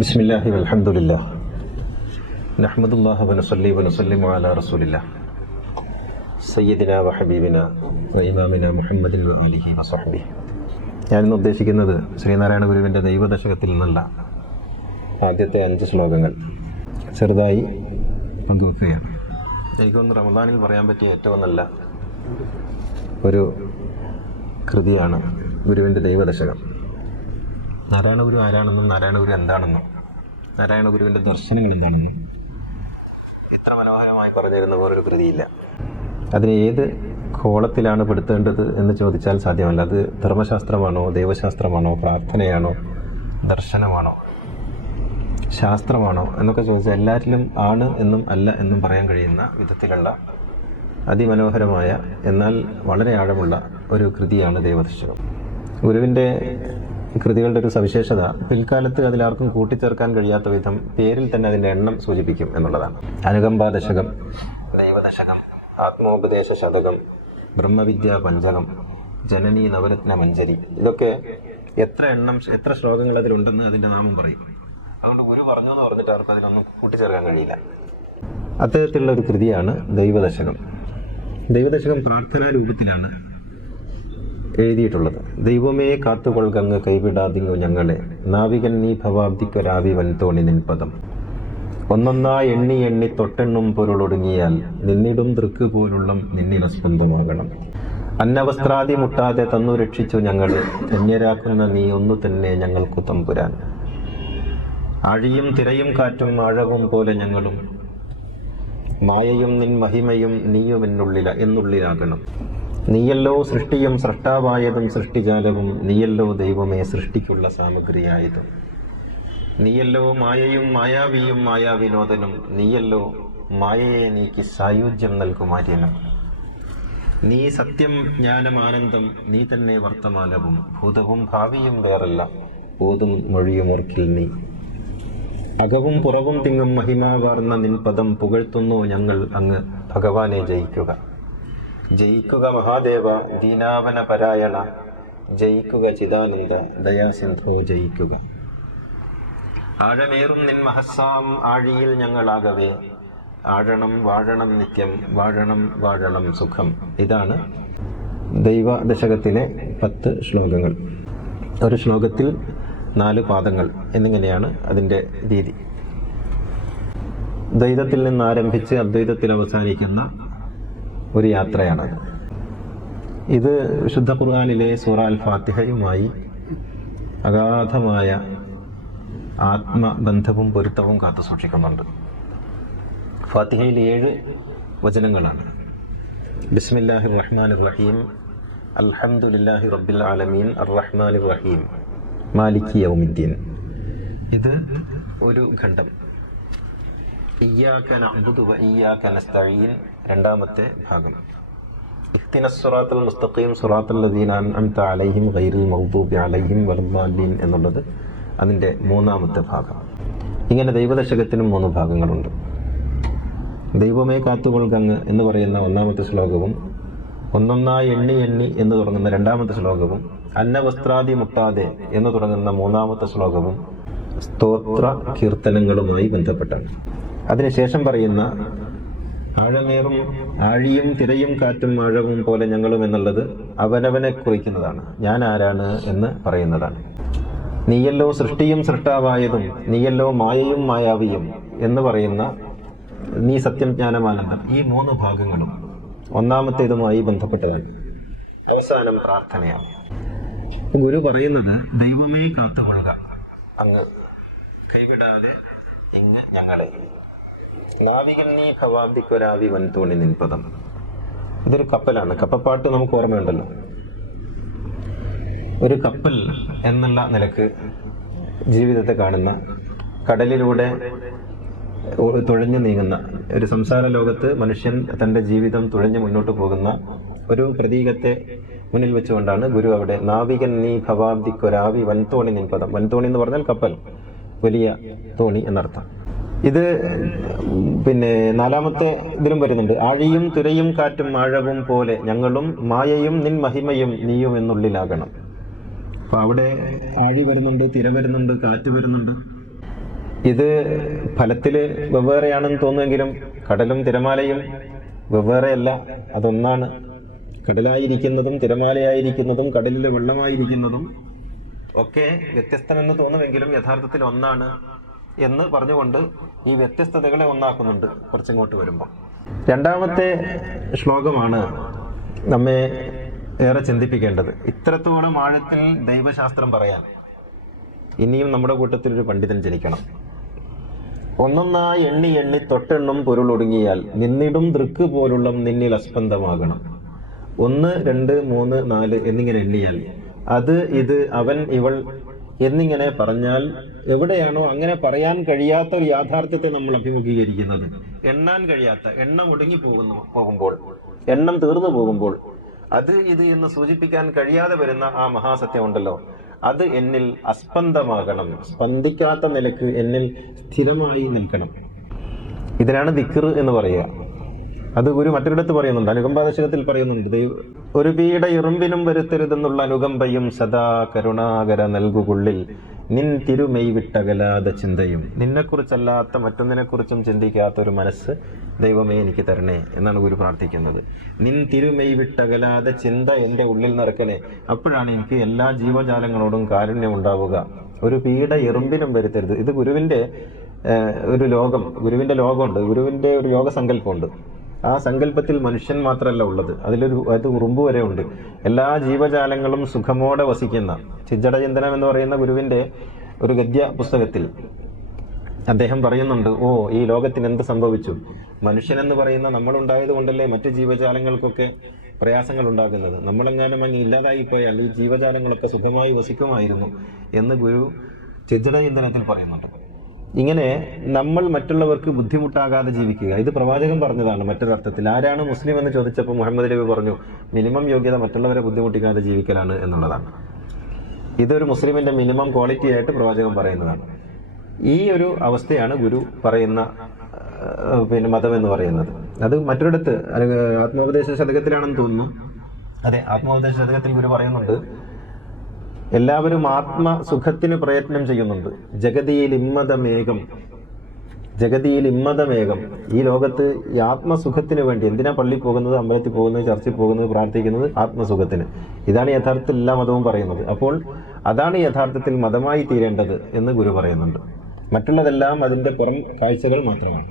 ബിസ്മില്ലാഹി വൽഹംദുലില്ലാഹ് നഹ്മദുല്ലാഹി വനസ്സല്ലി വനസ്സല്ലിമു അലാ റസൂലില്ലാഹ് സയ്യിദിനാ വഹബീബിനാ വഇമാമിനാ മുഹമ്മദിൻ വആലിഹി വസഹ്ബിഹി. ഞാനിന്ന് ഉദ്ദേശിക്കുന്നത് ശ്രീനാരായണ ഗുരുവിൻ്റെ ദൈവദശകത്തിൽ നിന്നുള്ള ആദ്യത്തെ 5 ശ്ലോകങ്ങൾ ചെറുതായി പങ്കുവെക്കുകയാണ്. എനിക്കൊന്ന് റമദാനിൽ പറയാൻ പറ്റിയ ഏറ്റവും നല്ല ഒരു കൃതിയാണ് ഗുരുവിൻ്റെ ദൈവദശകം. നാരായണ ഗുരു ആരാണെന്നും നാരായണ ഗുരു എന്താണെന്നും നാരായണ ഗുരുവിൻ്റെ ദർശനങ്ങൾ എന്താണെന്നും ഇത്ര മനോഹരമായി പറഞ്ഞു തരുന്ന പോലൊരു കൃതിയില്ല. അതിനെ ഏത് കോളത്തിലാണ് പെടുത്തേണ്ടത് എന്ന് ചോദിച്ചാൽ സാധ്യമല്ല. അത് ധർമ്മശാസ്ത്രമാണോ, ദൈവശാസ്ത്രമാണോ, പ്രാർത്ഥനയാണോ, ദർശനമാണോ, ശാസ്ത്രമാണോ എന്നൊക്കെ ചോദിച്ചാൽ എല്ലാറ്റിലും ആണ് എന്നും അല്ല എന്നും പറയാൻ കഴിയുന്ന വിധത്തിലുള്ള അതിമനോഹരമായ എന്നാൽ വളരെ ആഴമുള്ള ഒരു കൃതിയാണ് ദൈവദശകം. ഗുരുവിൻ്റെ കൃതികളുടെ ഒരു സവിശേഷത പിൽക്കാലത്ത് അതിലാർക്കും കൂട്ടിച്ചേർക്കാൻ കഴിയാത്ത വിധം പേരിൽ തന്നെ അതിൻ്റെ എണ്ണം സൂചിപ്പിക്കും എന്നുള്ളതാണ്. അനുകമ്പാദശകം, ദൈവദശകം, ആത്മോപദേശ ശതകം, ബ്രഹ്മവിദ്യാ പഞ്ചകം, ജനനീ നവരത്ന മഞ്ജരി, ഇതൊക്കെ എത്ര ശ്ലോകങ്ങൾ അതിലുണ്ടെന്ന് അതിൻ്റെ നാമം പറയും. അതുകൊണ്ട് ഗുരു പറഞ്ഞു എന്ന് പറഞ്ഞിട്ട് അവർക്ക് അതിനൊന്നും കൂട്ടിച്ചേർക്കാൻ കഴിയില്ല. അത്തരത്തിലുള്ള ഒരു കൃതിയാണ് ദൈവദശകം. ദൈവദശകം പ്രാർത്ഥനാ രൂപത്തിലാണ് എഴുതിയിട്ടുള്ളത്. ദൈവമേ കാത്തുകൊൾകങ്ങ് കൈവിടാതിങ്ങു ഞങ്ങളെ, നാവികൻ നീ ഭവാബ്ദിക്കൊരാവി വൻതോണി നിൻപദം. ഒന്നൊന്നായി എണ്ണി എണ്ണി തൊട്ടെണ്ണും പൊരുളൊടുങ്ങിയാൽ നിന്നിടും ദൃക്ക് പോലുള്ള നിന്നില സ്വന്തമാകണം. അന്നവസ്ത്രാദി മുട്ടാതെ തന്നു രക്ഷിച്ചു ഞങ്ങളെ, ധന്യരാക്കുന്ന നീ ഒന്നു തന്നെ ഞങ്ങൾക്കു തമ്പുരാൻ. ആഴിയും തിരയും കാറ്റും ആഴവും പോലെ ഞങ്ങളും, മായയും നിൻ മഹിമയും നീയും എന്നുള്ളിലാകണം. നീയല്ലോ സൃഷ്ടിയും സൃഷ്ടാവായതും സൃഷ്ടിജാലവും, നീയല്ലോ ദൈവമേ സൃഷ്ടിക്കുള്ള സാമഗ്രിയായതും. നീയല്ലോ മായയും മായാവിയും മായാവിനോദനും, നീയല്ലോ മായയെ നീക്കി സായുജ്യം നൽകുമാര്യനും. നീ സത്യം ജ്ഞാനം ആനന്ദം, നീ തന്നെ വർത്തമാനവും, ഭൂതവും ഭാവിയും വേറല്ല, ഭൂതും മൊഴിയും ഓർക്കിൽ നീ. അകവും പുറവും തിങ്ങും മഹിമാവാർന്ന നിൻ പദം പുകഴ്ത്തുന്നു ഞങ്ങൾ അങ്ങ്. ഭഗവാനെ ജയിക്കുക, ജയിക്കുക മഹാദേവ ദീനാവന പരായണ, ജയിക്കുക ചിദാനന്ദ ദയാസിന്ധോ ജയിക്കുക. ആഴമേറും നിൻ മഹസ്സാം ആഴിയിൽ ഞങ്ങളാകവേ, ആഴണം വാഴണം നിത്യം, വാഴണം വാഴണം സുഖം. ഇതാണ് ദൈവദശകത്തിലെ 10 ശ്ലോകങ്ങൾ. ഒരു ശ്ലോകത്തിൽ 4 പാദങ്ങൾ എന്നിങ്ങനെയാണ് അതിൻ്റെ രീതി. ദ്വൈതത്തിൽ നിന്ന് ആരംഭിച്ച് അദ്വൈതത്തിൽ അവസാനിക്കുന്ന ഒരു യാത്രയാണത്. ഇത് വിശുദ്ധ ഖുർആനിലെ സൂറ അൽ ഫാത്തിഹയുമായി അഗാധമായ ആത്മബന്ധവും പൊരുത്തവും കാത്തു സൂക്ഷിക്കുന്നുണ്ട്. ഫാത്തിഹയിൽ 7 വചനങ്ങളാണ്. ബിസ്മില്ലാഹിർ റഹ്മാനിർ റഹീം, അൽഹംദുലില്ലാഹി റബ്ബിൽ ആലമീൻ, അർറഹ്മാനിർ റഹീം, മാലികി യൗമിദ്ദീൻ. ഇത് ഒരു ഖണ്ഡം. ഇയ്യാക നഅ്ബുദു വ ഇയ്യാക നസ്തഈൻ, രണ്ടാമത്തെ ഭാഗം. ഇഹ്ദിനസ് സിറാത്തൽ മുസ്തഖീം സിറാത്തൽ ലദീന അൻഅംത അലൈഹിം ഗൈറിൽ മഗ്ദൂബി അലൈഹിം വലദ്ദാലിൻ എന്നുള്ളത് അതിൻ്റെ 3ാമത്തെ ഭാഗം. ഇങ്ങനെ ദൈവദശകത്തിനും 3 ഭാഗങ്ങളുണ്ട്. ദൈവമേ കാത്തുകൊൾകങ്ങ് എന്ന് പറയുന്ന 1ാമത്തെ ശ്ലോകവും, ഒന്നൊന്നായി എണ്ണി എണ്ണി എന്ന് തുടങ്ങുന്ന 2ാമത്തെ ശ്ലോകവും, അന്നവസ്ത്രാദി മുട്ടാതെ എന്ന് തുടങ്ങുന്ന 3ാമത്തെ ശ്ലോകവും സ്തോത്ര കീർത്തനങ്ങളുമായി ബന്ധപ്പെട്ടാണ്. അതിനുശേഷം പറയുന്ന ആഴിയും തിരയും കാറ്റും ആഴവും പോലെ ഞങ്ങളും എന്നുള്ളത് അവനവനെ കുറിക്കുന്നതാണ്. ഞാൻ ആരാണ് എന്ന് പറയുന്നതാണ്. നീയല്ലോ സൃഷ്ടിയും സൃഷ്ടാവായതും, നീയല്ലോ മായയും മായാവിയും എന്ന് പറയുന്ന നീ സത്യം ജ്ഞാനമാനന്ദം. ഈ 3 ഭാഗങ്ങളും 1ാമത്തേതുമായി ബന്ധപ്പെട്ടതാണ്. അവസാനം പ്രാർത്ഥനയാണ്. ഗുരു പറയുന്നത് ദൈവമേ കാത്തുകൊള്ളുക അങ്ങ്, കൈവിടാതെ ഇങ്ങ് ഞങ്ങളെ, നാവികൻ നീ ഭവാബ്ദിക്കൊരാവി വൻതോണി നിൻപദം. ഇതൊരു കപ്പലാണ്. കപ്പപ്പാട്ട് നമുക്ക് ഓർമ്മയുണ്ടല്ലോ. ഒരു കപ്പൽ എന്നുള്ള നിലക്ക് ജീവിതത്തെ കാണുന്ന, കടലിലൂടെ തുഴഞ്ഞു നീങ്ങുന്ന ഒരു സംസാര ലോകത്ത് മനുഷ്യൻ തൻ്റെ ജീവിതം തുഴഞ്ഞു മുന്നോട്ട് പോകുന്ന ഒരു പ്രതീകത്തെ മുന്നിൽ വെച്ചുകൊണ്ടാണ് ഗുരു അവിടെ നാവികൻ നീ ഭവാബ്ദിക്കൊരാവി വൻതോണി നിൻപദം. വൻതോണി എന്ന് പറഞ്ഞാൽ കപ്പൽ, വലിയ തോണി എന്നർത്ഥം. ഇത് പിന്നെ 4ാമത്തെ ഇതിലും വരുന്നുണ്ട്. ആഴിയും തിരയും കാറ്റും ആഴവും പോലെ ഞങ്ങളും, മായയും നിൻ മഹിമയും നീയും എന്നുള്ളിലാകണം. അപ്പൊ അവിടെ ആഴി വരുന്നുണ്ട്, തിര വരുന്നുണ്ട്, കാറ്റ് വരുന്നുണ്ട്. ഇത് ഫലത്തിൽ വെവ്വേറെയാണെന്ന് തോന്നുമെങ്കിലും കടലും തിരമാലയും വെവ്വേറെയല്ല, അതൊന്നാണ്. കടലായിരിക്കുന്നതും തിരമാലയായിരിക്കുന്നതും കടലിലെ വെള്ളമായിരിക്കുന്നതും ഒക്കെ വ്യത്യസ്തമെന്ന് തോന്നുമെങ്കിലും യഥാർത്ഥത്തിൽ ഒന്നാണ് എന്ന് പറഞ്ഞുകൊണ്ട് ഈ വ്യത്യസ്തതകളെ ഒന്നാക്കുന്നുണ്ട് കുറച്ചിങ്ങോട്ട് വരുമ്പോൾ. രണ്ടാമത്തെ ശ്ലോകമാണ് നമ്മെ ഏറെ ചിന്തിപ്പിക്കേണ്ടത്. ഇത്രത്തോളം ആഴത്തിൽ ദൈവശാസ്ത്രം പറയാൻ ഇനിയും നമ്മുടെ കൂട്ടത്തിൽ ഒരു പണ്ഡിതൻ ജനിക്കണം. ഒന്നൊന്നായി എണ്ണി എണ്ണി തൊട്ടെണ്ണും പൊരുളൊടുങ്ങിയാൽ നിന്നിടും ദൃക്ക് പോലുള്ള നിന്നിൽ അസ്പന്ദമാകണം. 1, 2, 3, 4 എന്നിങ്ങനെ എണ്ണിയാൽ അത്, ഇത്, അവൻ, ഇവൾ എന്നിങ്ങനെ പറഞ്ഞാൽ എവിടെയാണോ അങ്ങനെ പറയാൻ കഴിയാത്ത ഒരു യാഥാർത്ഥ്യത്തെ നമ്മൾ അഭിമുഖീകരിക്കുന്നത്, എണ്ണാൻ കഴിയാത്ത, എണ്ണം പോകുമ്പോൾ, എണ്ണം തീർന്നു പോകുമ്പോൾ അത്, ഇത് എന്ന് സൂചിപ്പിക്കാൻ കഴിയാതെ വരുന്ന ആ മഹാസത്യം ഉണ്ടല്ലോ, അത് എന്നിൽ അസ്പന്ദമാകണം, സ്പന്ദിക്കാത്ത നിലക്ക് എന്നിൽ സ്ഥിരമായി നിൽക്കണം. ഇതിനാണ് ദിക്ർ എന്ന് പറയുക. അത് ഗുരു മറ്റൊരിടത്ത് പറയുന്നുണ്ട്, അനുകമ്പാദശകത്തിൽ പറയുന്നുണ്ട്, ഒരു പീഡ ഇറുമ്പിനും വരുത്തരുതെന്നുള്ള അനുകമ്പയും സദാ കരുണാകര നൽകുകുള്ളിൽ നിൻ തിരുമെയ് വിട്ടകലാതെ ചിന്തയും. നിന്നെക്കുറിച്ചല്ലാത്ത മറ്റൊന്നിനെക്കുറിച്ചും ചിന്തിക്കാത്ത ഒരു മനസ്സ് ദൈവമേ എനിക്ക് തരണേ എന്നാണ് ഗുരു പ്രാർത്ഥിക്കുന്നത്. നിൻ തിരുമെയ് വിട്ടകലാതെ ചിന്ത എൻ്റെ ഉള്ളിൽ നിറക്കലേ, അപ്പോഴാണ് എനിക്ക് എല്ലാ ജീവജാലങ്ങളോടും കാരുണ്യം ഉണ്ടാവുക. ഒരു പീഡ എറുമ്പിനും വരുത്തരുത്. ഇത് ഗുരുവിൻ്റെ ഒരു ലോകം, ഗുരുവിൻ്റെ ലോകമുണ്ട്, ഗുരുവിൻ്റെ ഒരു യോഗസങ്കല്പമുണ്ട്. ആ സങ്കല്പത്തിൽ മനുഷ്യൻ മാത്രമല്ല ഉള്ളത്, അത് ഉറുമ്പ് വരെ ഉണ്ട്. എല്ലാ ജീവജാലങ്ങളും സുഖമോടെ വസിക്കുന്ന ചിജ്ജടചിന്തനം എന്ന് പറയുന്ന ഗുരുവിൻ്റെ ഒരു ഗദ്യ പുസ്തകത്തിൽ അദ്ദേഹം പറയുന്നുണ്ട്, ഈ ലോകത്തിന് എന്ത് സംഭവിച്ചു? മനുഷ്യനെന്ന് പറയുന്ന നമ്മളുണ്ടായത് കൊണ്ടല്ലേ മറ്റു ജീവജാലങ്ങൾക്കൊക്കെ പ്രയാസങ്ങൾ ഉണ്ടാകുന്നത്. നമ്മളെങ്ങാനും അങ്ങ് ഇല്ലാതായി പോയാൽ ഈ ജീവജാലങ്ങളൊക്കെ സുഖമായി വസിക്കുമായിരുന്നു എന്ന് ഗുരു ചിജ്ജടചിന്തനത്തിൽ പറയുന്നുണ്ട്. ഇങ്ങനെ നമ്മൾ മറ്റുള്ളവർക്ക് ബുദ്ധിമുട്ടാകാതെ ജീവിക്കുക, ഇത് പ്രവാചകൻ പറഞ്ഞതാണ് മറ്റൊരർത്ഥത്തിൽ. ആരാണ് മുസ്ലിം എന്ന് ചോദിച്ചപ്പോൾ മുഹമ്മദ് നബി പറഞ്ഞു, മിനിമം യോഗ്യത മറ്റുള്ളവരെ ബുദ്ധിമുട്ടിക്കാതെ ജീവിക്കലാണ് എന്നുള്ളതാണ്. ഇതൊരു മുസ്ലിമിന്റെ മിനിമം ക്വാളിറ്റി ആയിട്ട് പ്രവാചകൻ പറയുന്നതാണ്. ഈ ഒരു അവസ്ഥയാണ് ഗുരു പറയുന്ന മതം എന്ന് പറയുന്നത്. അത് മറ്റൊരിടത്ത് ആത്മോപദേശ ശതകത്തിലാണെന്ന് തോന്നുന്നു. അതെ, ആത്മോപദേശ ശതകത്തിൽ ഗുരു പറയുന്നുണ്ട്, എല്ലാവരും ആത്മസുഖത്തിന് പ്രയത്നം ചെയ്യുന്നുണ്ട്. ജഗതിയിൽ ഇമ്മതമേകം. ഈ ലോകത്ത് ഈ ആത്മസുഖത്തിന് വേണ്ടി എന്തിനാ പള്ളി പോകുന്നത്, അമ്പലത്തിൽ പോകുന്നത്, ചർച്ചിൽ പോകുന്നത്, പ്രാർത്ഥിക്കുന്നത്? ആത്മസുഖത്തിന്. ഇതാണ് യഥാർത്ഥത്തിൽ എല്ലാ മതവും പറയുന്നത്. അപ്പോൾ അതാണ് യഥാർത്ഥത്തിൽ മതമായി തീരേണ്ടത് എന്ന് ഗുരു പറയുന്നുണ്ട്. മറ്റുള്ളതെല്ലാം അതിന്റെ പുറം കാഴ്ചകൾ മാത്രമാണ്.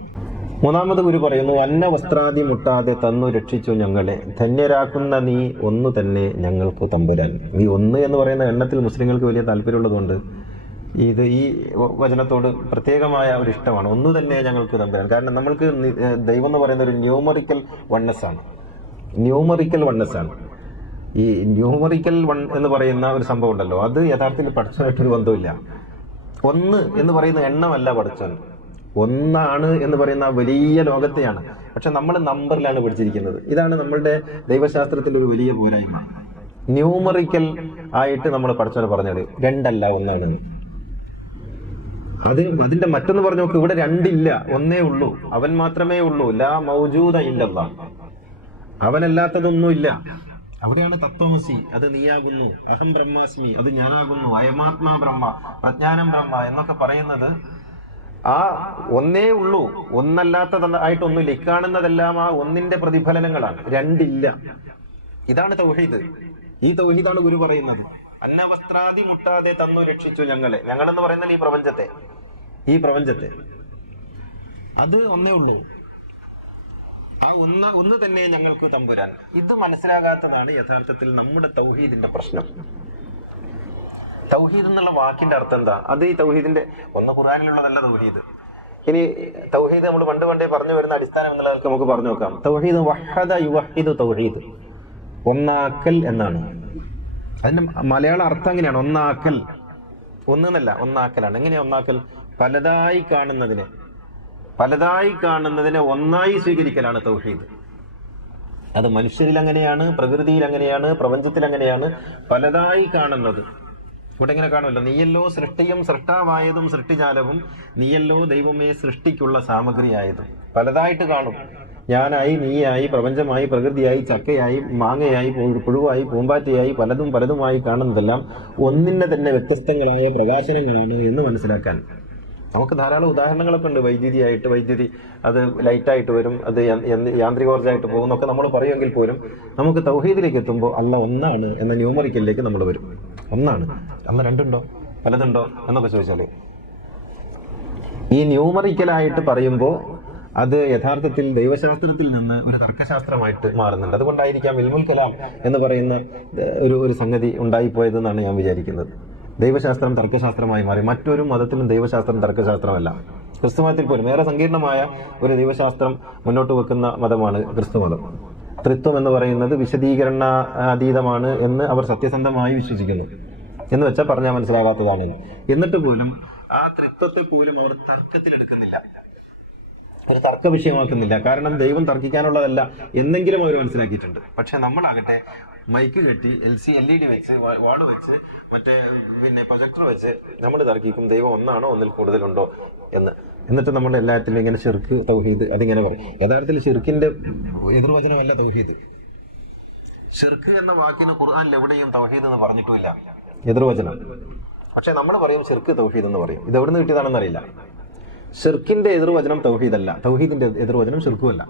മൂന്നാമത് ഗുരു പറയുന്നു, അന്ന വസ്ത്രാദി മുട്ടാതെ തന്നു രക്ഷിച്ചു ഞങ്ങളെ, ധന്യരാക്കുന്ന നീ ഒന്നു തന്നെ ഞങ്ങൾക്ക് തമ്പുരാൻ. ഈ ഒന്ന് എന്ന് പറയുന്ന എണ്ണത്തിൽ മുസ്ലിങ്ങൾക്ക് വലിയ താല്പര്യമുള്ളതുകൊണ്ട് ഈ വചനത്തോട് പ്രത്യേകമായ ഒരു ഇഷ്ടമാണ്. ഒന്നു തന്നെ ഞങ്ങൾക്ക് തമ്പുരാൻ. കാരണം നമ്മൾക്ക് ദൈവം എന്ന് പറയുന്ന ഒരു ന്യൂമറിക്കൽ വണ്ണസ് ആണ്. ഈ ന്യൂമറിക്കൽ എന്ന് പറയുന്ന ഒരു സംഭവം ഉണ്ടല്ലോ, അത് യഥാർത്ഥത്തിൽ പഠിച്ചതായിട്ടൊരു ബന്ധമില്ല. ഒന്ന് എന്ന് പറയുന്ന എണ്ണമല്ല പഠിച്ചത്, ഒന്നാണ് എന്ന് പറയുന്ന വലിയ ലോകത്തെയാണ്. പക്ഷെ നമ്മൾ നമ്പറിലാണ് പഠിച്ചിരിക്കുന്നത്. ഇതാണ് നമ്മളുടെ ദൈവശാസ്ത്രത്തിൽ ഒരു വലിയ പോരായ്മ. ന്യൂമറിക്കൽ ആയിട്ട് നമ്മൾ പഠിച്ചവരെ പറഞ്ഞത് രണ്ടല്ല ഒന്നാണ്. അതിന്റെ മറ്റൊന്ന് പറഞ്ഞു നോക്ക്, ഇവിടെ രണ്ടില്ല, ഒന്നേ ഉള്ളൂ, അവൻ മാത്രമേ ഉള്ളൂ. ലാ മൗജൂദ ഇല്ലല്ലാ, അവനല്ലാത്തതൊന്നുമില്ല. അവിടെയാണ് തത്വമസി, അത് നീയാകുന്നു. അഹം ബ്രഹ്മാസ്മി, അത് ഞാനാകുന്നു. അയമാത്മാ ബ്രഹ്മ, പ്രജ്ഞാനം ബ്രഹ്മ എന്നൊക്കെ പറയുന്നത് ആ ഒന്നേ ഉള്ളൂ, ഒന്നല്ലാത്തതായിട്ടൊന്നുമില്ല. ഇക്കാണുന്നതെല്ലാം ആ ഒന്നിന്റെ പ്രതിഫലനങ്ങളാണ്, രണ്ടില്ല. ഇതാണ് തൗഹീദ്. ഈ തൗഹീദാണ് ഗുരു പറയുന്നത്. അന്നവസ്ത്രാദി മുട്ടാതെ തന്നു രക്ഷിച്ചു ഞങ്ങളെ. ഞങ്ങളെന്ന് പറയുന്നത് ഈ പ്രപഞ്ചത്തെ അത് ഒന്നേ ഉള്ളൂ. ആ ഒന്ന് തന്നെ ഞങ്ങൾക്ക് തമ്പുരാൻ. ഇത് മനസ്സിലാകാത്തതാണ് യഥാർത്ഥത്തിൽ നമ്മുടെ തൗഹീദിന്റെ പ്രശ്നം. തൗഹീദ് എന്നുള്ള വാക്കിന്റെ അർത്ഥം എന്താ? അത് ഈ തൗഹീദിന്റെ ഖുർആനിലുള്ളതല്ല തൗഹീദ്. ഇനി തൗഹീദ് നമ്മൾ പണ്ടേ പറഞ്ഞു വരുന്ന അടിസ്ഥാനം എന്നുള്ള നമുക്ക് പറഞ്ഞു നോക്കാം. തൗഹീദ് വഹദ യുവഹിദു തൗഹീദ്, ഒന്നാക്കൽ എന്നാണ്. അതിന്റെ മലയാള അർത്ഥം എങ്ങനെയാണ്? ഒന്നാക്കൽ. ഒന്നല്ല, ഒന്നാക്കലാണ്. എങ്ങനെയാ ഒന്നാക്കൽ? പലതായി കാണുന്നതിനെ ഒന്നായി സ്വീകരിക്കലാണ് തൗഹീദ്. അത് മനുഷ്യരിൽ അങ്ങനെയാണ്, പ്രകൃതിയിൽ അങ്ങനെയാണ്, പ്രപഞ്ചത്തിൽ അങ്ങനെയാണ്. പലതായി കാണുന്നത് ഇവിടെ ഇങ്ങനെ കാണുമല്ലോ, നീയല്ലോ സൃഷ്ടിയും സൃഷ്ടാവായതും സൃഷ്ടിജാലവും, നീയല്ലോ ദൈവമേ സൃഷ്ടിക്കുള്ള സാമഗ്രിയായതും. പലതായിട്ട് കാണും. ഞാനായി, നീയായി, പ്രപഞ്ചമായി, പ്രകൃതിയായി, ചക്കയായി, മാങ്ങയായി, പുഴുവായി, പൂമ്പാറ്റയായി, പലതുമായി കാണുന്നതെല്ലാം ഒന്നിന്റെ തന്നെ വ്യത്യസ്തങ്ങളായ പ്രകാശനങ്ങളാണ് എന്ന് മനസ്സിലാക്കാൻ നമുക്ക് ധാരാളം ഉദാഹരണങ്ങളൊക്കെ ഉണ്ട്. വൈദ്യുതി അത് ലൈറ്റായിട്ട് വരും, അത് യാന്ത്രികോർജ്ജമായിട്ട് പോകുന്നൊക്കെ നമ്മൾ പറയുമെങ്കിൽ പോലും നമുക്ക് തൗഹീദിലേക്ക് എത്തുമ്പോൾ അല്ല ഒന്നാണ് എന്ന ന്യൂമറിക്കലിലേക്ക് നമ്മൾ വരും. ഒന്നാണ്, അല്ല രണ്ടുണ്ടോ പലതുണ്ടോ എന്നൊക്കെ ചോദിച്ചാൽ ഈ ന്യൂമറിക്കലായിട്ട് പറയുമ്പോൾ അത് യഥാർത്ഥത്തിൽ ദൈവശാസ്ത്രത്തിൽ നിന്ന് ഒരു തർക്കശാസ്ത്രമായിട്ട് മാറുന്നുണ്ട്. അതുകൊണ്ടായിരിക്കാം ഇൽമുൽ കലാം എന്ന് പറയുന്ന ഒരു സംഗതി ഉണ്ടായിപ്പോയതെന്നാണ് ഞാൻ വിചാരിക്കുന്നത്. ദൈവശാസ്ത്രം തർക്കശാസ്ത്രമായി മാറി. മറ്റൊരു മതത്തിലും ദൈവശാസ്ത്രം തർക്കശാസ്ത്രമല്ല. ക്രിസ്തുമതത്തിൽ പോലും ഏറെ സങ്കീർണമായ ഒരു ദൈവശാസ്ത്രം മുന്നോട്ട് വെക്കുന്ന മതമാണ് ക്രിസ്തുമതം. ത്രിത്വം എന്ന് പറയുന്നത് വിശദീകരണാതീതമാണ് എന്ന് അവർ സത്യസന്ധമായി വിശ്വസിക്കുന്നു. എന്ന് വെച്ചാൽ പറഞ്ഞാൽ മനസ്സിലാകാത്തതാണ്. എന്നിട്ട് പോലും ആ ത്രിത്വത്തെ പോലും അവർ തർക്കത്തിലെടുക്കുന്നില്ല, ഒരു തർക്ക വിഷയമാക്കുന്നില്ല. കാരണം ദൈവം തർക്കിക്കാനുള്ളതല്ല എന്നെങ്കിലും അവർ മനസ്സിലാക്കിയിട്ടുണ്ട്. പക്ഷെ നമ്മളാകട്ടെ മൈക്ക് കെട്ടി LED വെച്ച് വാള് വെച്ച് മറ്റേ പ്രൊജക്ടർ വെച്ച് നമ്മൾ തർക്കിക്കും ദൈവം ഒന്നാണോ ഒന്നിൽ കൂടുതലുണ്ടോ എന്ന്. എന്നിട്ട് നമ്മൾ എല്ലാത്തിലും ഇങ്ങനെ ശിർക്ക് തൗഹീദ് അതിങ്ങനെ പറയും. യഥാർത്ഥത്തിൽ ശിർക്കിന്റെ എതിർവചനമല്ല തൗഹീദ്. ശിർക്ക് എന്ന വാക്കിന് ഖുർആനിൽ എവിടെയും തൗഹീദ് എന്ന് പറഞ്ഞിട്ടുമില്ല, എതിർവചനം. പക്ഷെ നമ്മൾ പറയും ശിർക്ക് തൗഹീദ് എന്ന് പറയും. ഇത് എവിടെ നിന്ന് കിട്ടിയതാണെന്ന് അറിയില്ല. ഷിർക്കിന്റെ എതിർവചനം തൗഹീദല്ല, തൗഹീദിന്റെ എതിർവചനം ഷിർക്കുമല്ല.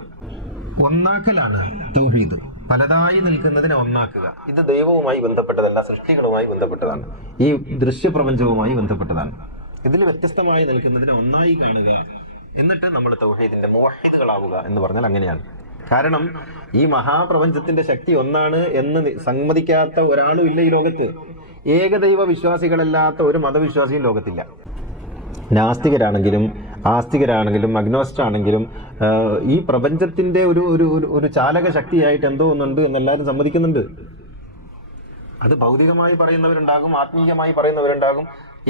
ഒന്നാക്കലാണ് തൗഹീദ്. പലതായി നിൽക്കുന്നതിനെ ഒന്നാക്കുക. ഇത് ദൈവവുമായി ബന്ധപ്പെട്ടതല്ല, സൃഷ്ടികളുമായി ബന്ധപ്പെട്ടതാണ്, ഈ ദൃശ്യപ്രപഞ്ചവുമായി ബന്ധപ്പെട്ടതാണ്. ഇതിൽ വ്യത്യസ്തമായി നിൽക്കുന്നതിനെ ഒന്നായി കാണുക, എന്നിട്ട് നമ്മൾ തൗഹീദിന്റെ മുവഹിദുകളാവുക എന്ന് പറഞ്ഞാൽ അങ്ങനെയാണ്. കാരണം ഈ മഹാപ്രപഞ്ചത്തിന്റെ ശക്തി ഒന്നാണ് എന്ന് സമ്മതിക്കാത്ത ഒരാളും ഇല്ല ഈ ലോകത്ത്. ഏകദൈവ വിശ്വാസികളല്ലാത്ത ഒരു മതവിശ്വാസിയും ലോകത്തില്ല. നാസ്തികരാണെങ്കിലും ആസ്തികരാണെങ്കിലും അഗ്നോസ്റ്റ് ആണെങ്കിലും ഈ പ്രപഞ്ചത്തിന്റെ ഒരു ചാലക ശക്തിയായിട്ട് എന്തോ ഒന്നുണ്ട് എന്നെല്ലാവരും സമ്മതിക്കുന്നുണ്ട്. അത് ഭൗതികമായി പറയുന്നവരുണ്ടാകും, ആത്മീയമായി പറയുന്നവരുണ്ടാകും.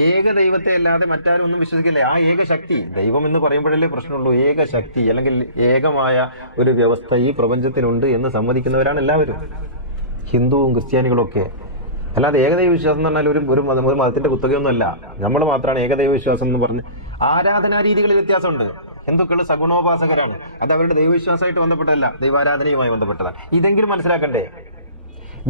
ഏകദൈവത്തെ അല്ലാതെ മറ്റാരും ഒന്നും വിശ്വസിക്കില്ല. ആ ഏകശക്തി, ദൈവം എന്ന് പറയുമ്പോഴല്ലേ പ്രശ്നമുള്ളൂ. ഏകശക്തി അല്ലെങ്കിൽ ഏകമായ ഒരു വ്യവസ്ഥ ഈ പ്രപഞ്ചത്തിനുണ്ട് എന്ന് സമ്മതിക്കുന്നവരാണ് എല്ലാവരും, ഹിന്ദുവും ക്രിസ്ത്യാനികളും ഒക്കെ. അല്ലാതെ ഏകദൈവ വിശ്വാസം എന്ന് പറഞ്ഞാൽ ഒരു മതത്തിന്റെ കുത്തകയൊന്നുമല്ല. നമ്മൾ മാത്രമാണ് ഏകദൈവ വിശ്വാസം എന്ന് പറഞ്ഞ്. ആരാധനാ രീതികളിൽ വ്യത്യാസമുണ്ട്. ഹിന്ദുക്കൾ സഗുണോപാസകരാണ്. അത് അവരുടെ ദൈവവിശ്വാസമായിട്ട് ബന്ധപ്പെട്ടതല്ല, ദൈവാരാധനയുമായി ബന്ധപ്പെട്ടതാണ്. ഇതെങ്കിലും മനസ്സിലാക്കണ്ടേ.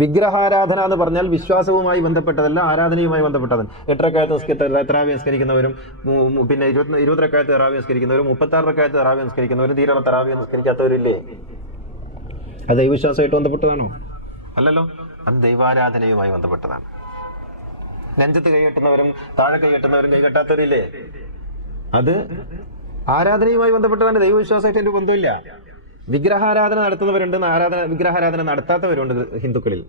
വിഗ്രഹാരാധന എന്ന് പറഞ്ഞാൽ വിശ്വാസവുമായി ബന്ധപ്പെട്ടതല്ല, ആരാധനയുമായി ബന്ധപ്പെട്ടതാണ്. 8 റക്അത്ത് തറാവീഹ് നിസ്കരിക്കുന്നവരും 20 റക്അത്ത് തറാവീഹ് നിസ്കരിക്കുന്നവരും 36 റക്അത്ത് തറാവീഹ് നിസ്കരിക്കുന്നവരും തീരെ തറാവീഹ് നിസ്കരിക്കാത്തവരില്ലേ? അത് ദൈവവിശ്വാസമായിട്ട് ബന്ധപ്പെട്ടതാണോ? അല്ലല്ലോ, അത് ദൈവാരാധനയുമായി ബന്ധപ്പെട്ടതാണ്. നെഞ്ചത്ത് കൈകെട്ടുന്നവരും താഴെ കൈകെട്ടുന്നവരും കൈകെട്ടാത്തവരില്ലേ? അത് ആരാധനയുമായി ബന്ധപ്പെട്ടതാണ്, ദൈവവിശ്വാസമായിട്ട് അതിന്റെ ബന്ധമില്ല. വിഗ്രഹാരാധന നടത്തുന്നവരുണ്ട്, വിഗ്രഹാരാധന നടത്താത്തവരുണ്ട് ഹിന്ദുക്കളിൽ.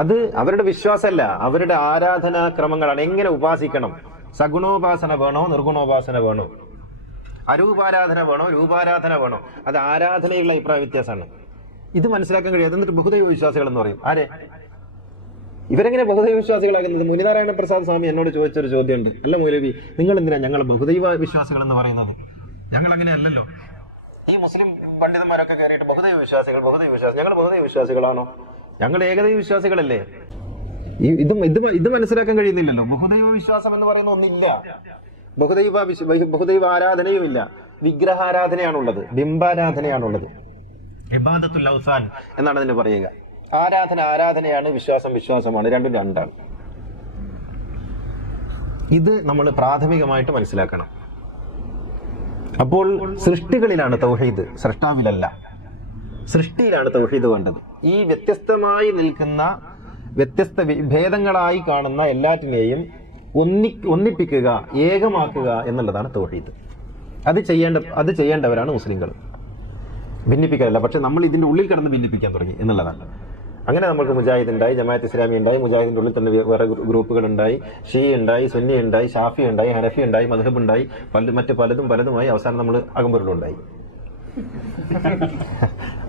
അത് അവരുടെ വിശ്വാസമല്ല, അവരുടെ ആരാധനാക്രമങ്ങളാണ്. എങ്ങനെ ഉപാസിക്കണം, സഗുണോപാസന വേണോ നിർഗുണോപാസന വേണോ, അരൂപാരാധന വേണോ രൂപാരാധന വേണോ, അത് ആരാധനയുള്ള അഭിപ്രായ വ്യത്യാസമാണ്. ഇത് മനസ്സിലാക്കാൻ കഴിയാതെ എന്നിട്ട് ബഹുദൈവ വിശ്വാസികൾ എന്ന് പറയും. ആരെ ഇവരെങ്ങനെ ബഹുദൈവ വിശ്വാസികളാകുന്നത്? മുനിനാരായണ പ്രസാദ് സ്വാമി എന്നോട് ചോദിച്ചൊരു ചോദ്യമുണ്ട്. അല്ല മൗലവി, നിങ്ങൾ എന്തിനാ ഞങ്ങൾ ബഹുദൈവ വിശ്വാസികൾ എന്ന് പറയുന്നത്? ഞങ്ങൾ അങ്ങനെ അല്ലല്ലോ. ഈ മുസ്ലിം പണ്ഡിതന്മാരൊക്കെ കയറിയിട്ട് ബഹുദൈവ വിശ്വാസികൾ, ഞങ്ങൾ ബഹുദൈവ വിശ്വാസികളാണോ? ഞങ്ങൾ ഏകദൈവ വിശ്വാസികളല്ലേ? ഇത് മനസ്സിലാക്കാൻ കഴിയുന്നില്ലല്ലോ. ബഹുദൈവ വിശ്വാസം എന്ന് പറയുന്ന ഒന്നില്ല. ബഹുദൈവ ആരാധനയുമില്ല. വിഗ്രഹാരാധനയാണുള്ളത്, ബിംബാരാധനയാണുള്ളത്. ഇബാദത്തുൽ ഔസാൻ എന്നാണ് അതിന് പറയുക. ആരാധനയാണ്, വിശ്വാസമാണ്. രണ്ടും രണ്ടാണ്. ഇത് നമ്മൾ പ്രാഥമികമായിട്ട് മനസ്സിലാക്കണം. അപ്പോൾ സൃഷ്ടികളിലാണ് തൗഹീദ്, സൃഷ്ടാവിലല്ല. സൃഷ്ടിയിലാണ് തൗഹീദ് വേണ്ടത്. ഈ വ്യത്യസ്തമായി നിൽക്കുന്ന വ്യത്യസ്ത ഭേദങ്ങളായി കാണുന്ന എല്ലാറ്റിനെയും ഒന്നിപ്പിക്കുക, ഏകമാക്കുക എന്നുള്ളതാണ് തൗഹീദ്. അത് ചെയ്യേണ്ടവരാണ് മുസ്ലിങ്ങൾ. ഭിന്നിപ്പിക്കാനല്ല, പക്ഷെ നമ്മൾ ഇതിന്റെ ഉള്ളിൽ കിടന്ന് ഭിന്നിപ്പിക്കാൻ തുടങ്ങി എന്നുള്ളതാണ്. അങ്ങനെ നമുക്ക് മുജാഹിദ് ഉണ്ടായി, ജമാഅത്ത് ഇസ്ലാമി ഉണ്ടായി, മുജാഹിദിന്റെ ഉള്ളിൽ തന്നെ വേറെ ഗ്രൂപ്പുകൾ ഉണ്ടായി, ഷീ ഉണ്ടായി, സുന്നി ഉണ്ടായി, ഷാഫി ഉണ്ടായി, ഹനഫി ഉണ്ടായി, മദ്ഹബ് ഉണ്ടായി, മറ്റ് പലതുമായി അവസാനം നമ്മൾ അകമ്പൊരുളുണ്ടായി.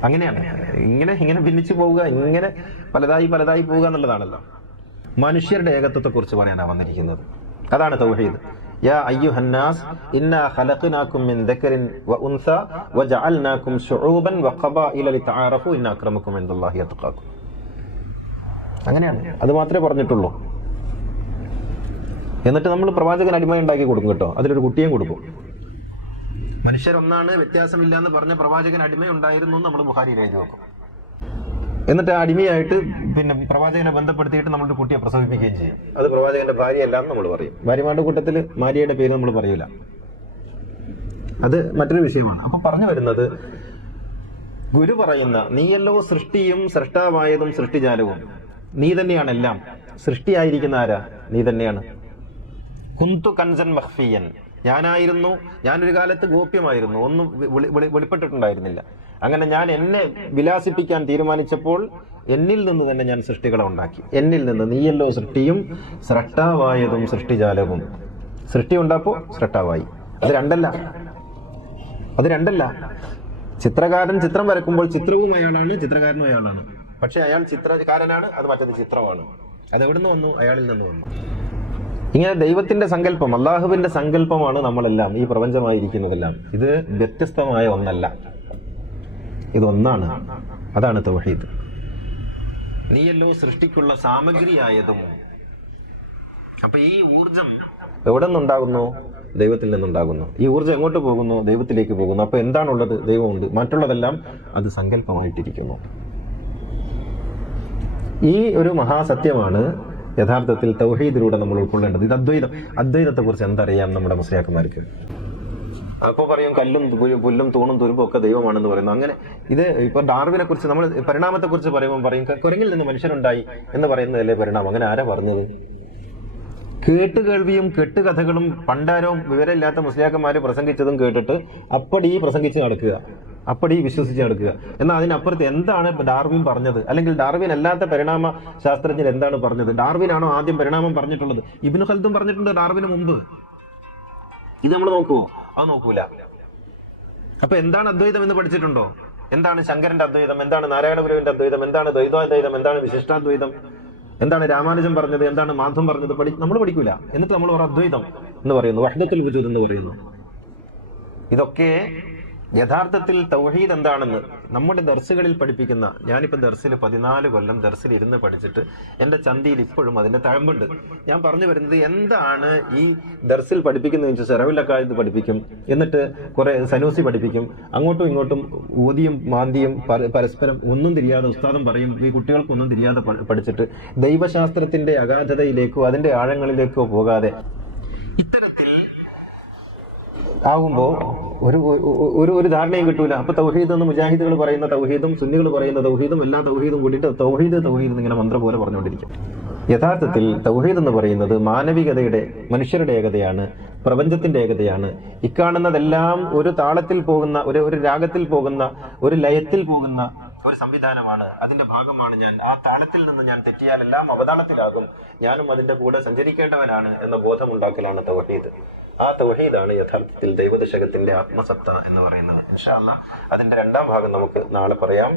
അങ്ങനെയാണ് ഇങ്ങനെ ഭിന്നിച്ചു പോവുക, ഇങ്ങനെ പലതായി പോവുക എന്നുള്ളതാണല്ലോ. മനുഷ്യരുടെ ഏകത്വത്തെ കുറിച്ച് പറയാനാണ് വന്നിരിക്കുന്നത്. അതാണ് തൗഹീദ്. യാ അയ്യുഹന്നാസ് ഇന്നാ ഖലഖനാകും മിൻ ദക്കരിൻ വഉൻസ വജഅൽനാകും ശുഊബൻ വഖബാഇല ലിതആറഫു ഇന്ന അക്രമകും ഇൻദല്ലാഹി അത്ഖാകും. അങ്ങനെയാണ്, അത് മാത്രമേ പറഞ്ഞിട്ടുള്ളൂ. എന്നിട്ട് നമ്മൾ പ്രവാചകൻ അടിമയുണ്ടാക്കി കൊടുക്കും കേട്ടോ, അതിലൊരു കുട്ടിയും കൊടുക്കും. മനുഷ്യരൊന്നാണ്, വ്യത്യാസമില്ല എന്ന് പറഞ്ഞ പ്രവാചകൻ അടിമയുണ്ടായിരുന്നു നമ്മൾ ബുഖാരിയിൽ എഴുതി വെക്കും. എന്നിട്ട് ആ അടിമയായിട്ട് പിന്നെ പ്രവാചകനെ ബന്ധപ്പെടുത്തിയിട്ട് നമ്മളൊരു കുട്ടിയെ പ്രസവിപ്പിക്കുകയും ചെയ്യും. അത് പ്രവാചകന്റെ ഭാര്യയല്ല എന്ന് നമ്മൾ പറയും. ഭാര്യമാരുടെ കൂട്ടത്തിൽ ഭാര്യയുടെ പേര് നമ്മൾ പറയൂല. അത് മറ്റൊരു വിഷയമാണ്. അപ്പൊ പറഞ്ഞു വരുന്നത്, ഗുരു പറയുന്ന നീയല്ലോ സൃഷ്ടിയും സൃഷ്ടാവായതും സൃഷ്ടിജാലവും, നീ തന്നെയാണ് എല്ലാം. സൃഷ്ടിയായിരിക്കുന്ന ആരാ? നീ തന്നെയാണ്. കുന്തു കൻസൻ മഖ്ഫിയൻ, ഞാനൊരു കാലത്ത് ഗോപ്യമായിരുന്നു, ഒന്നും വെളിപ്പെട്ടിട്ടുണ്ടായിരുന്നില്ല. അങ്ങനെ ഞാൻ എന്നെ വിലാസിപ്പിക്കാൻ തീരുമാനിച്ചപ്പോൾ എന്നിൽ നിന്ന് തന്നെ ഞാൻ സൃഷ്ടികളെ ഉണ്ടാക്കി. എന്നിൽ നിന്ന്. നീയല്ലോ സൃഷ്ടിയും സൃഷ്ടാവായതും സൃഷ്ടിജാലവും. സൃഷ്ടി ഉണ്ടാപ്പോ സൃഷ്ടാവായി. അത് രണ്ടല്ല. ചിത്രകാരൻ ചിത്രം വരക്കുമ്പോൾ ചിത്രവും അയാളാണ്, ചിത്രകാരനും അയാളാണ്. പക്ഷെ അയാൾ ചിത്രകാരനാണ്, അത് മറ്റൊരു ചിത്രമാണ്. അത് എവിടുന്ന് വന്നു? അയാളിൽ നിന്ന് വന്നു. ഇങ്ങനെ ദൈവത്തിന്റെ സങ്കല്പം, അള്ളാഹുവിന്റെ സങ്കല്പമാണ് നമ്മളെല്ലാം, ഈ പ്രപഞ്ചമായിരിക്കുന്നതെല്ലാം. ഇത് വ്യത്യസ്തമായ ഒന്നല്ല, ഇതൊന്നാണ്. അതാണ് തൗഹീദ്. നീയല്ലോ സൃഷ്ടിക്കുള്ള സാമഗ്രിയായതും. അപ്പൊ ഈ ഊർജം എവിടെ നിന്നുണ്ടാകുന്നു? ദൈവത്തിൽ നിന്നുണ്ടാകുന്നു. ഈ ഊർജം എങ്ങോട്ട് പോകുന്നു? ദൈവത്തിലേക്ക് പോകുന്നു. അപ്പൊ എന്താണുള്ളത്? ദൈവമുണ്ട്. മറ്റുള്ളതെല്ലാം അത് സങ്കല്പമായിട്ടിരിക്കുന്നു. ഈ ഒരു മഹാസത്യമാണ് യഥാർത്ഥത്തിൽ തൗഹീദിലൂടെ നമ്മൾ ഉൾക്കൊള്ളേണ്ടത്. ഇത് അദ്വൈതത്തെ കുറിച്ച് എന്തറിയാം നമ്മുടെ മുസ്ലിയാക്കന്മാർക്ക്? അപ്പൊ പറയും കല്ലും പുല്ലും തൂണും തുരുമ്പും ഒക്കെ ദൈവമാണെന്ന് പറയുന്നു. അങ്ങനെ ഇത് ഇപ്പൊ ഡാർവിനെ കുറിച്ച്, നമ്മൾ പരിണാമത്തെ കുറിച്ച് പറയുമ്പോൾ പറയും കുരങ്ങിൽ നിന്ന് മനുഷ്യനുണ്ടായി എന്ന് പറയുന്നതല്ലേ പരിണാമം. അങ്ങനെ ആരാ പറഞ്ഞത്? കേട്ടുകേൾവിയും കെട്ടുകഥകളും പണ്ടാരോ വിവരമില്ലാത്ത മുസ്ലിയാക്കന്മാര് പ്രസംഗിച്ചതും കേട്ടിട്ട് അപ്പടി വിശ്വസിച്ച് നടക്കുക. എന്നാൽ അതിനപ്പുറത്ത് എന്താണ് ഡാർവിൻ പറഞ്ഞത്? അല്ലെങ്കിൽ ഡാർവിൻ അല്ലാത്ത പരിണാമ ശാസ്ത്രജ്ഞൻ എന്താണ് പറഞ്ഞത്? ഡാർവിനാണോ ആദ്യം പരിണാമം പറഞ്ഞിട്ടുള്ളത്? ഇബ്നു ഖൽദുൻ പറഞ്ഞിട്ടുണ്ട് ഡാർവിന് മുമ്പ്. ഇത് നമ്മൾ നോക്കുവോ? അത് നോക്കൂല. അപ്പൊ എന്താണ് അദ്വൈതം എന്ന് പഠിച്ചിട്ടുണ്ടോ? എന്താണ് ശങ്കരന്റെ അദ്വൈതം? എന്താണ് നാരായണഗുരുവിന്റെ അദ്വൈതം? എന്താണ് ദ്വൈതാദ്വൈതം? എന്താണ് വിശിഷ്ടാദ്വൈതം? എന്താണ് രാമാനുജൻ പറഞ്ഞത്? എന്താണ് മാധവൻ പറഞ്ഞത്? നമ്മൾ പഠിക്കൂല. എന്നിട്ട് നമ്മൾ ഒരു അദ്വൈതം എന്ന് പറയുന്നു, വഹ്ദത്തുൽ വജൂദ് എന്ന് പറയുന്നു. ഇതൊക്കെ യഥാർത്ഥത്തിൽ തൗഹീദ് എന്താണെന്ന് നമ്മുടെ ദർസുകളിൽ പഠിപ്പിക്കുന്ന, ഞാനിപ്പോൾ ദർസിൽ 14 കൊല്ലം ദർസിൽ ഇരുന്ന് പഠിച്ചിട്ട് എൻ്റെ ചന്തിയിൽ ഇപ്പോഴും അതിന്റെ തഴമ്പുണ്ട്. ഞാൻ പറഞ്ഞു വരുന്നത്, എന്താണ് ഈ ദർസിൽ പഠിപ്പിക്കുന്നതെന്ന് വെച്ചാൽ സെറവിലക്കായത്ത് പഠിപ്പിക്കും, എന്നിട്ട് കുറെ സനൂസി പഠിപ്പിക്കും, അങ്ങോട്ടും ഇങ്ങോട്ടും ഊതിയും മാന്തിയും പരസ്പരം ഒന്നും തിരിയാതെ ഉസ്താദും പറയും, ഈ കുട്ടികൾക്കൊന്നും തിരിയാതെ പഠിച്ചിട്ട് ദൈവശാസ്ത്രത്തിന്റെ അഗാധതയിലേക്കോ അതിന്റെ ആഴങ്ങളിലേക്കോ പോകാതെ ഇത്തരത്തിൽ ആകുമ്പോ ഒരു ധാരണയും കിട്ടൂല. അപ്പൊ തൗഹീദ് എന്ന് മുജാഹിദുകൾ പറയുന്ന തൗഹീദും സുന്നികൾ പറയുന്ന തൗഹീദും എല്ലാ തൗഹീദും കൂടിയിട്ട് തൗഹീദ് ഇങ്ങനെ മന്ത്രം പോലെ പറഞ്ഞുകൊണ്ടിരിക്കും. യഥാർത്ഥത്തിൽ തൗഹീദ് എന്ന് പറയുന്നത് മാനവികതയുടെ, മനുഷ്യരുടെ ഏകതയാണ്, പ്രപഞ്ചത്തിന്റെ ഏകതയാണ്. ഇക്കാണുന്നതെല്ലാം ഒരു താളത്തിൽ പോകുന്ന, ഒരു രാഗത്തിൽ പോകുന്ന, ഒരു ലയത്തിൽ പോകുന്ന ഒരു സംവിധാനമാണ്. അതിന്റെ ഭാഗമാണ് ഞാൻ. ആ താളത്തിൽ നിന്ന് ഞാൻ തെറ്റിയാൽ എല്ലാം അവതാളത്തിലാകും. ഞാനും അതിന്റെ കൂടെ സഞ്ചരിക്കേണ്ടവനാണ് എന്ന ബോധമുണ്ടാക്കലാണ് തൗഹീദ്. ആ തൗഹീദാണ് യഥാർത്ഥത്തിൽ ദൈവദശകത്തിന്റെ ആത്മസത്ത എന്ന് പറയുന്നത്. ഇൻഷാ അല്ലാഹ് അതിന്റെ 2ാം ഭാഗം നമുക്ക് നാളെ പറയാം.